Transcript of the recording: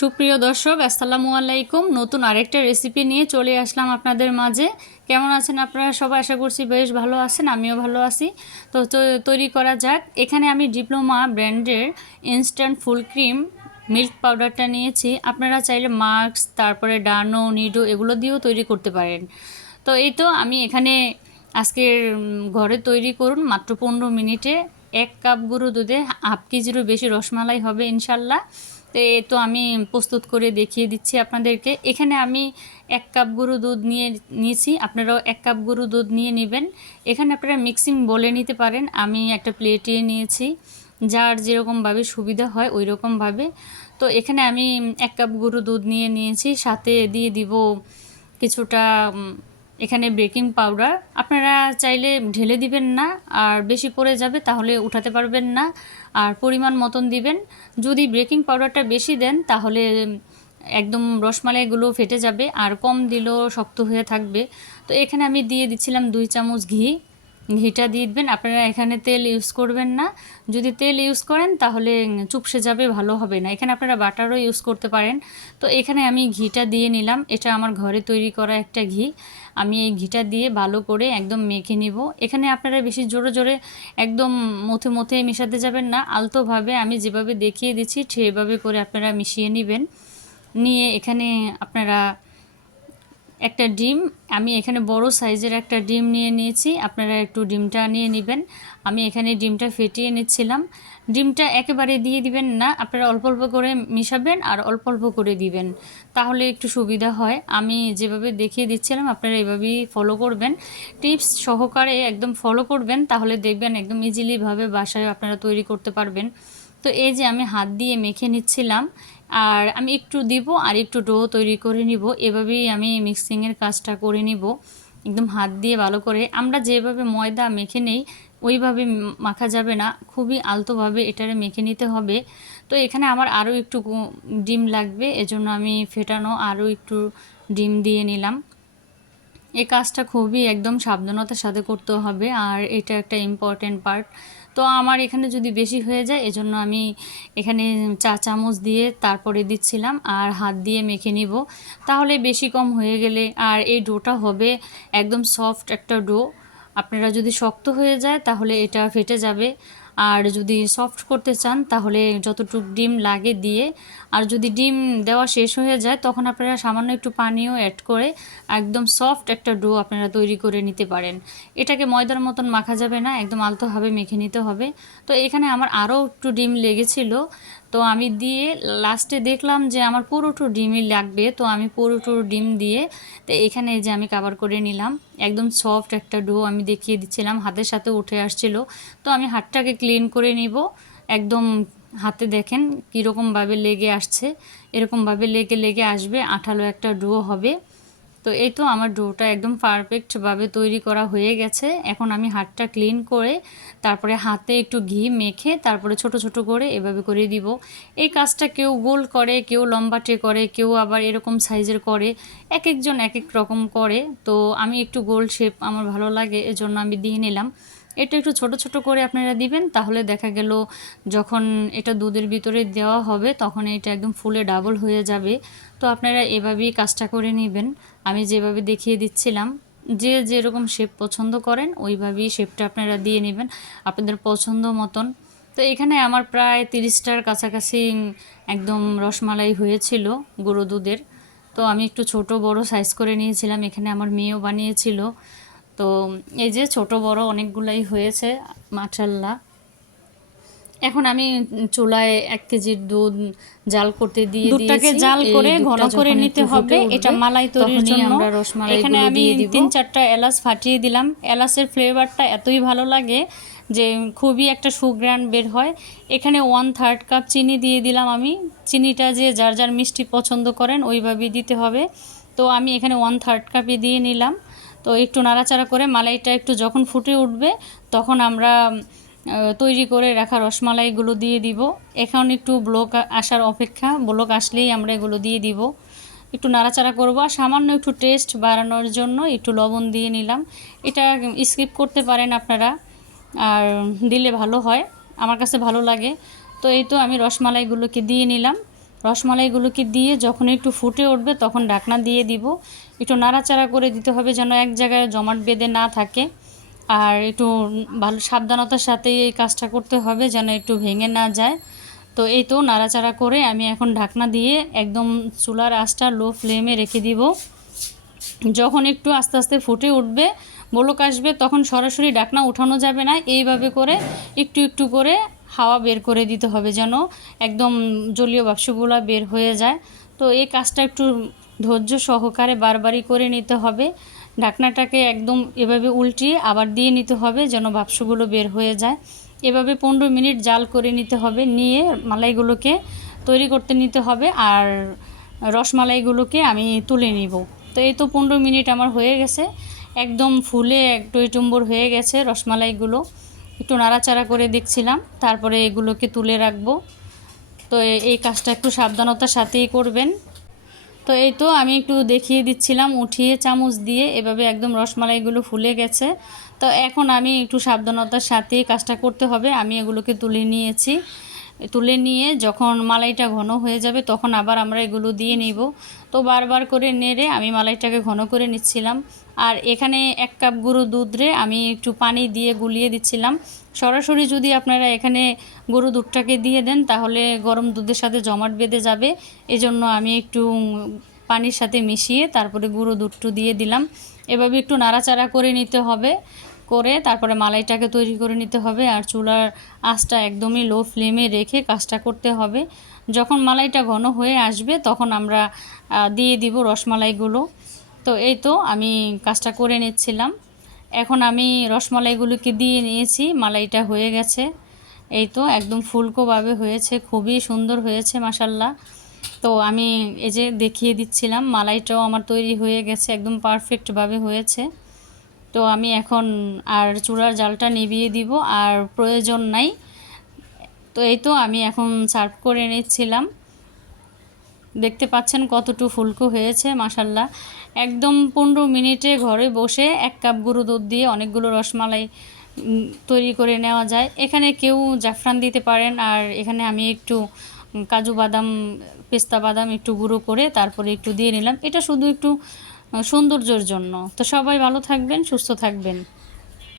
সুপ্রিয় দর্শক, আসসালামু আলাইকুম। নতুন আরেকটা রেসিপি নিয়ে চলে আসলাম আপনাদের মাঝে। কেমন আছেন আপনারা সবাই? আশা করছি বেশ ভালো আছেন, আমিও ভালো আছি। তো তৈরি করা যাক। এখানে আমি ডিপ্লোমা ব্র্যান্ডের ইনস্ট্যান্ট ফুল ক্রিম মিল্ক পাউডারটা নিয়েছি। আপনারা চাইলে মাস্ক, তারপরে ডানো, নিডো এগুলো দিয়েও তৈরি করতে পারেন। তো এই তো আমি এখানে আজকের ঘরে তৈরি করুন মাত্র 15 মিনিটে 1 কাপ গুঁড়ো দুধে হাফ কেজিরও বেশি রসমালাই হবে ইনশাল্লাহ। তো এই তো আমি প্রস্তুত করে দেখিয়ে দিচ্ছি আপনাদেরকে। এখানে আমি 1 কাপ গুঁড়ো দুধ নিয়েছি, আপনারাও 1 কাপ গুঁড়ো দুধ নিয়ে নেবেন। এখানে আপনারা মিক্সিং বলে নিতে পারেন, আমি একটা প্লেটে নিয়েছি, যার যেরকমভাবে সুবিধা হয় ওই রকমভাবে। তো এখানে আমি 1 কাপ গুঁড়ো দুধ নিয়েছি, সাথে দিয়ে দিব কিছুটা এখানে বেকিং পাউডার। আপনারা চাইলে ঢেলে দিবেন না, আর বেশি পড়ে যাবে তাহলে উঠাতে পারবেন না। আর পরিমাণ মতন দিবেন। যদি বেকিং পাউডারটা বেশি দেন তাহলে একদম রসমালাইগুলো ফেটে যাবে, আর কম দিলেও শক্ত হয়ে থাকবে। তো এখানে আমি দিয়ে দিচ্ছিলাম 2 চামচ ঘিটা দিয়ে দিবেন। আপনারা এখানে তেল ইউজ করবেন না, যদি তেল ইউজ করেন তাহলে চুপসে যাবে, ভালো হবে না। এখানে আপনারা বাটারও ইউজ করতে পারেন। তো এখানে আমি ঘিটা দিয়ে নিলাম, এটা আমার ঘরে তৈরি করা একটা ঘি। আমি এই ঘিটা দিয়ে ভালো করে একদম মেখে নিব। এখানে আপনারা বেশি জোরে জোরে একদম মথে মেশাতে যাবেন না, আলতোভাবে আমি যেভাবে দেখিয়ে দিচ্ছি সেভাবে করে আপনারা মিশিয়ে নেবেন। নিয়ে এখানে আপনারা একটা ডিম, আমি এখানে বড় সাইজের একটা ডিম নিয়েছি, আপনারা একটু ডিমটা নিয়ে নেবেন। আমি এখানে ডিমটা ফেটিয়ে নিচ্ছিলাম। ডিমটা একেবারে দিয়ে দিবেন না, আপনারা অল্প অল্প করে মিশাবেন আর অল্প অল্প করে দিবেন, তাহলে একটু সুবিধা হয়। আমি যেভাবে দেখিয়ে দিচ্ছিলাম আপনারা এভাবেই ফলো করবেন, টিপস সহকারে একদম ফলো করবেন, তাহলে দেখবেন একদম ইজিলিভাবে বাসায় আপনারা তৈরি করতে পারবেন। তো এই যে আমি হাত দিয়ে মেখে নিচ্ছিলাম, আর আমি একটু দিব আর একটু ডো তৈরি করে নিব, এভাবেই আমি মিক্সিংয়ের কাজটা করে নিব। একদম হাত দিয়ে ভালো করে আমরা যেভাবে ময়দা মেখে নেই ওইভাবে মাখা যাবে না, খুবই আলতোভাবে এটারে মেখে নিতে হবে। তো এখানে আমার আরও একটু ডিম লাগবে, এজন্য আমি ফেটানো আরও একটু ডিম দিয়ে নিলাম। এই কাজটা খুবই একদম সাবধানতার সাথে করতে হবে, আর এটা একটা ইম্পর্টেন্ট পার্ট। তো আমার এখানে যদি বেশি হয়ে যায় এজন্য আমি এখানে 4 চামচ দিয়ে তারপরে দিচ্ছিলাম, আর হাত দিয়ে মেখে নিব, তাহলে বেশি কম হয়ে গেলে। আর এই ডোটা হবে একদম সফট একটা ডো। আপনারা যদি শক্ত হয়ে যায় তাহলে এটা ফেটে যাবে, আর যদি সফট করতে চান তাহলে যতটুকু ডিম লাগে দিয়ে, আর যদি ডিম দেওয়া শেষ হয়ে যায় তখন আপনারা সামান্য একটু পানিও অ্যাড করে একদম সফট একটা ডো আপনারা তৈরি করে নিতে পারেন। এটাকে ময়দার মতন মাখা যাবে না, একদম আলতোভাবে মেখে নিতে হবে। তো এখানে আমার আরও একটু ডিম লেগেছিল, তো আমি দিয়ে লাস্টে দেখলাম যে আমার পুরোটো ডিমই লাগবে, তো আমি পুরোটো ডিম দিয়ে তো এখানে যে আমি কাভার করে নিলাম। একদম সফট একটা ডো আমি দেখিয়ে দিচ্ছিলাম, হাতের সাথে উঠে আসছিল। তো আমি হাতটাকে ক্লিন করে নিব। একদম হাতে দেখেন কীরকমভাবে লেগে আসছে, এরকমভাবে লেগে লেগে আসবে, আঠালো একটা ডো হবে। তো এই তো আমার ডোটা একদম পারফেক্টভাবে তৈরি করা হয়ে গেছে। এখন আমি হাতটা ক্লিন করে তারপরে হাতে একটু ঘি মেখে তারপরে ছোট ছোট করে এভাবে করে দিব। এই কাজটা কেউ গোল করে, কেউ লম্বাটে করে, কেউ আবার এরকম সাইজের করে, এক একজন এক এক রকম করে। তো আমি একটু গোল শেপ আমার ভালো লাগে, এজন্য আমি দিয়ে নিলাম। এটা একটু ছোট ছোট করে আপনারা দিবেন, তাহলে দেখা গেল যখন এটা দুধের ভিতরে দেওয়া হবে তখন এটা একদম ফুলে ডাবল হয়ে যাবে। তো আপনারা এভাবেই কাজটা করে নেবেন, আমি যেভাবে দেখিয়ে দিচ্ছিলাম। যে যেরকম শেপ পছন্দ করেন ওইভাবেই শেপটা আপনারা দিয়ে নেবেন আপনাদের পছন্দ মতন। তো এখানে আমার প্রায় 30টার কাছাকাছি একদম রসমালাই হয়েছিল গুঁড়ো দুধের। তো আমি একটু ছোট বড় সাইজ করে নিয়েছিলাম, এখানে আমার মেয়েও বানিয়েছিল। তো এই যে ছোট বড় অনেকগুলাই হয়েছে মাশাআল্লাহ। এখন আমি চুলায় 1 কেজির দুধ জাল করতে দিয়ে দুধটাকে দিয়েছি। জাল এই করে ঘন দুধটা করে যখন নিতে একটু হবে ফুটে এটা উঠবে মালাই তৈরির তখনই জন্য। আমরা এখানে রসমালাইগুলো আমি দিয়ে দিব। 3-4টা এলাচ ফাটিয়ে দিলাম। এলাচের ফ্লেভারটা এতই ভালো লাগে যে খুবই একটা সুঘ্রাণ বের হয়। এখানে 1/3 কাপ চিনি দিয়ে দিলাম আমি। চিনিটা যে যার যার মিষ্টি পছন্দ করেন ওইভাবেই দিতে হবে। তো আমি এখানে 1/3 কাপই দিয়ে নিলাম। তো একটু নাড়াচাড়া করে মালাইটা একটু যখন ফুটে উঠবে তখন আমরা তৈরি করে রাখা রসমালাইগুলো দিয়ে দিব। এখন একটু ব্লক আসার অপেক্ষা, ব্লক আসলেই আমরা এগুলো দিয়ে দিব। একটু নাড়াচাড়া করব, আর সামান্য একটু টেস্ট বাড়ানোর জন্য একটু লবণ দিয়ে নিলাম। এটা স্কিপ করতে পারেন আপনারা, আর দিলে ভালো হয়, আমার কাছে ভালো লাগে। তো এই তো আমি রসমালাইগুলোকে দিয়ে নিলাম। রসমালাইগুলোকে দিয়ে যখন একটু ফুটে উঠবে তখন ঢাকনা দিয়ে দিব। একটু নাড়াচাড়া করে দিতে হবে যেন এক জায়গায় জমাট বেঁধে না থাকে। আর একটু ভালো সাবধানতার সাথে এই কাজটা করতে হবে যেন একটু ভেঙে না যায়। তো এই তো নাড়াচাড়া করে আমি এখন ঢাকনা দিয়ে একদম চুলার আঁচটা লো ফ্লেমে রেখে দিব। যখন একটু আস্তে আস্তে ফুটে উঠবে, বলক আসবে, তখন সরাসরি ঢাকনা উঠানো যাবে না। এইভাবে করে একটু একটু করে হাওয়া বের করে দিতে হবে যেন একদম জলীয় বাষ্পগুলো বের হয়ে যায়। তো এই কাজটা একটু ধৈর্য সহকারে বারবারই করে নিতে হবে। ঢাকনাটাকে একদম এভাবে উল্টিয়ে আবার দিয়ে নিতে হবে যেন বাষ্পগুলো বের হয়ে যায়। এভাবে 15 মিনিট জাল করে নিতে হবে, নিয়ে মালাইগুলোকে তৈরি করতে নিতে হবে। আর রসমালাইগুলোকে আমি তুলে নিব। তো এই তো 15 মিনিট আমার হয়ে গেছে, একদম ফুলে টইটুম্বর হয়ে গেছে রসমালাইগুলো। একটু নাড়াচাড়া করে দেখছিলাম, তারপরে এগুলোকে তুলে রাখবো। তো এই কাজটা একটু সাবধানতার সাথেই করবেন। তো এই তো আমি একটু দেখিয়ে দিচ্ছিলাম উঠিয়ে চামচ দিয়ে, এভাবে একদম রসমালাইগুলো ফুলে গেছে। তো এখন আমি একটু সাবধানতার সাথেই কাজটা করতে হবে। আমি এগুলোকে তুলে নিয়েছি, তুলে নিয়ে যখন মালাইটা ঘন হয়ে যাবে তখন আবার আমরা এগুলো দিয়ে নিব। তো বারবার করে নেড়ে আমি মালাইটাকে ঘন করে নিচ্ছিলাম। আর এখানে 1 কাপ গুঁড়ো দুধে আমি একটু পানি দিয়ে গুলিয়ে দিচ্ছিলাম। সরাসরি যদি আপনারা এখানে গরু দুধটাকে দিয়ে দেন তাহলে গরম দুধের সাথে জমাট বেঁধে যাবে। এজন্য আমি একটু পানির সাথে মিশিয়ে তারপরে গুঁড়ো দুধটু দিয়ে দিলাম। এভাবে একটু নাড়াচাড়া করে নিতে হবে, করে তারপরে মালাইটাকে তৈরি করে নিতে হবে। আর চুলার আঁচটা একদমই লো ফ্লেমে রেখে কাজটা করতে হবে। যখন মালাইটা ঘন হয়ে আসবে তখন আমরা দিয়ে দিব রসমালাইগুলো। তো এই তো আমি কাজটা করে নিচ্ছিলাম। এখন আমি রসমালাইগুলোকে দিয়ে নিয়েছি, মালাইটা হয়ে গেছে। এই তো একদম ফুলকোভাবে হয়েছে, খুবই সুন্দর হয়েছে মাশাল্লাহ। তো আমি এই যে দেখিয়ে দিচ্ছিলাম, মালাইটাও আমার তৈরি হয়ে গেছে, একদম পারফেক্টভাবে হয়েছে। তো আমি এখন আর চুলার জালটা নিভিয়ে দিব, আর প্রয়োজন নাই। তো এই তো আমি এখন সার্ভ করে নিচ্ছিলাম। দেখতে পাচ্ছেন কতটুকু ফুলকো হয়েছে মাশাল্লাহ। একদম 15 মিনিটে ঘরে বসে 1 কাপ গুঁড়ো দুধ দিয়ে অনেকগুলো রসমালাই তৈরি করে নেওয়া যায়। এখানে কেউ জাফরান দিতে পারেন, আর এখানে আমি একটু কাজু বাদাম, পেস্তা বাদাম একটু গুঁড়ো করে তারপরে একটু দিয়ে নিলাম। এটা শুধু একটু সৌন্দর্যের জন্য। তো সবাই ভালো থাকবেন, সুস্থ থাকবেন।